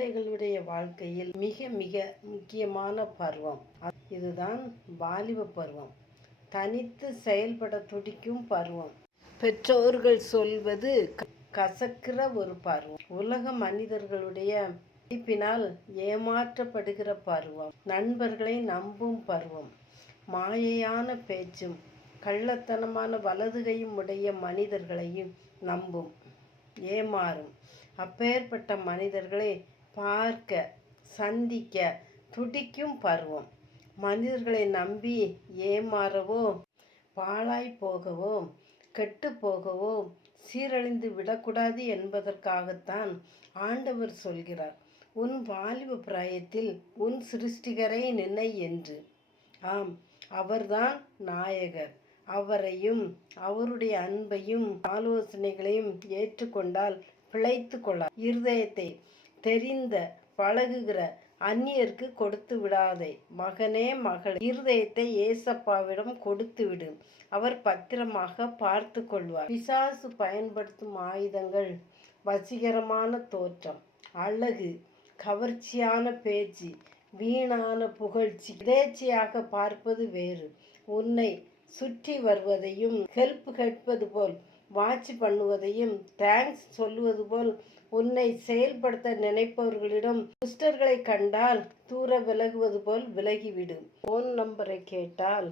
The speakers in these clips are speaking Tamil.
குழந்தைகளுடைய வாழ்க்கையில் மிக மிக முக்கியமான பருவம். இதுதான் வாலிப பருவம். தனித்து செயல்பட துடிக்கும் பருவம். பெற்றோர்கள் சொல்வது கசக்கிற ஒரு பருவம். உலக மனிதர்களுடைய படிப்பினால் ஏமாற்றப்படுகிற பருவம். நண்பர்களை நம்பும் பருவம். மாயையான பேச்சும் கள்ளத்தனமான வலதுகையும் உடைய மனிதர்களையும் நம்பும், ஏமாறும். அப்பேற்பட்ட மனிதர்களை பார்க்க சந்திக்க துடிக்கும் பருவம். மனிதர்களை நம்பி ஏமாறவோ பாழாய் போகவோ கெட்டு போகவோ சீரழிந்து விடக்கூடாது என்பதற்காகத்தான் ஆண்டவர் சொல்கிறார், உன் வாலிப பிராயத்தில் உன் சிருஷ்டிகரை நினை என்று. ஆம், அவர்தான் நாயகர். அவரையும் அவருடைய அன்பையும் ஆலோசனைகளையும் ஏற்றுக்கொண்டால் பிழைத்து கொள்ள. இருதயத்தை தெரிந்த பழகுகிற அந்நியருக்கு கொடுத்து விடாதே. மகனே மகள், இருதயத்தை ஏசப்பாவிடம் கொடுத்து விடு, அவர் பத்திரமாக பார்த்து கொள்வார். பிசாசு பயன்படுத்தும் ஆயுதங்கள் வசீகரமான தோற்றம், அழகு, கவர்ச்சியான பேச்சு, வீணான புகழ்ச்சி. எதேச்சையாக பார்ப்பது வேறு. உன்னை சுற்றி வருவதையும் ஹெல்ப் கேட்பது போல் வாட்ச் பண்ணுவதையும் தேங்க்ஸ் சொல்லுவது போல் உன்னை செயல்படுத்த நினைப்பவர்களிடம் சிஸ்டர்களை கண்டால் தூர விலகுவது போல் விலகிவிடும். போன் நம்பரை கேட்டால்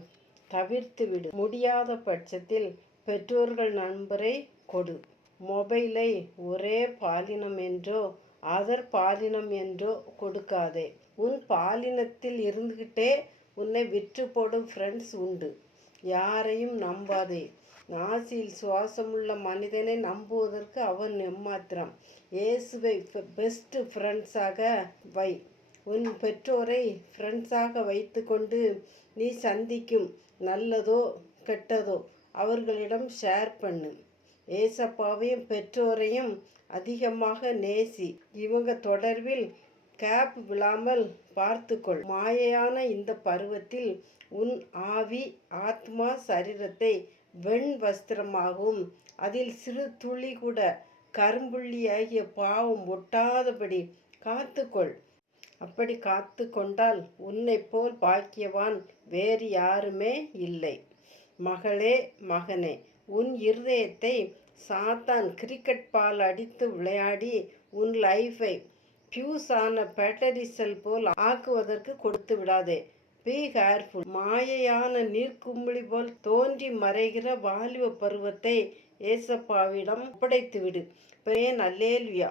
தவிர்த்து விடு. முடியாத பட்சத்தில் பெற்றோர்கள் நம்பரை கொடு. மொபைலை ஒரே பாலினம் என்றோ அதர் பாலினம் என்றோ கொடுக்காதே. உன் பாலினத்தில் இருந்துகிட்டே உன்னை விற்று போடும் ஃப்ரெண்ட்ஸ் உண்டு. யாரையும் நம்பாதே. நாசியில் சுவாசமுள்ள மனிதனை நம்புவதற்கு அவன் எம்மாத்திரம். இயேசுவை பெஸ்ட் ஃப்ரெண்ட்ஸாக வை. உன் பெற்றோரை ஃப்ரெண்ட்ஸாக வைத்து கொண்டு நீ சந்திக்கும் நல்லதோ கெட்டதோ அவர்களிடம் ஷேர் பண்ணு. ஏசப்பாவையும் பெற்றோரையும் அதிகமாக நேசி. இவங்க தொடர்பில் கேப் விழாமல் பார்த்துக்கொள். மாயையான இந்த பருவத்தில் உன் ஆவி ஆத்மா சரீரத்தை வெண் வஸ்திரமாகவும் அதில் சிறு துளி கூட கரும்புள்ளியாகிய பாவம் ஒட்டாதபடி காத்துக்கொள். அப்படி காத்து கொண்டால் உன்னை போல் பாக்கியவான் வேறு யாருமே இல்லை. மகளே மகனே, உன் இருதயத்தை சாத்தான் கிரிக்கெட் பால் அடித்து விளையாடி உன் லைஃபை பியூஸான பேட்டரி செல் போல் ஆக்குவதற்கு கொடுத்து விடாதே. Be careful. மாயையான நீர்க்குமிழி போல் தோன்றி மறைகிற வாலிப பருவத்தை ஏசப்பாவிடம் ஒப்படைத்து விடு. அல்லேலூயா.